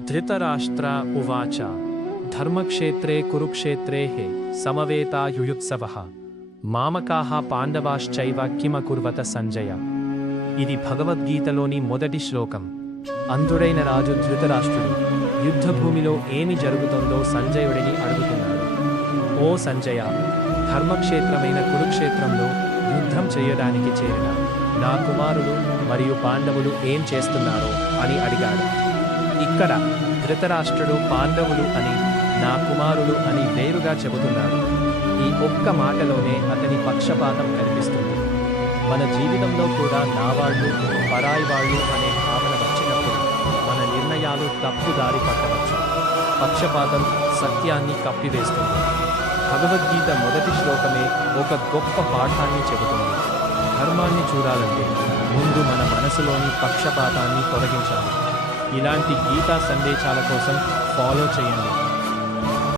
ధృతరాష్ట్ర ఉవాచ ధర్మక్షేత్రే కురుక్షేత్రే సమవేతాయుయుత్సవః మామకాః పాండవాశ్చైవ కిమకుర్వత సంజయ. ఇది భగవద్గీతలోని మొదటి శ్లోకం. అంధుడైన రాజు ధృతరాష్ట్రుడు యుద్ధభూమిలో ఏమి జరుగుతుందో సంజయుడిని అడుగుతున్నాడు. ఓ సంజయ, ధర్మక్షేత్రమైన కురుక్షేత్రంలో యుద్ధం చేయడానికి చేరిన నా కుమారులు మరియు పాండవులు ఏం చేస్తున్నారో అని అడిగాడు. ఇక్కడ ధృతరాష్ట్రుడు పాండవులు అని, నా కుమారులు అని వేరుగా చెబుతున్నాడు. ఈ ఒక్క మాటలోనే అతని పక్షపాతం కనిపిస్తుంది. మన జీవితంలో కూడా నావాళ్ళు పరాయి వాళ్ళు అనే భావన వచ్చినప్పుడు మన నిర్ణయాలు తప్పుదారి పట్టవచ్చు. పక్షపాతం సత్యాన్ని కప్పివేస్తుంది. భగవద్గీత మొదటి శ్లోకమే ఒక గొప్ప పాఠాన్ని చెబుతుంది. ధర్మాన్ని చూడాలంటే ముందు మన మనసులోని పక్షపాతాన్ని తొలగించాలి. ఇలాంటి గీతా సందేశాల కోసం ఫాలో చేయండి.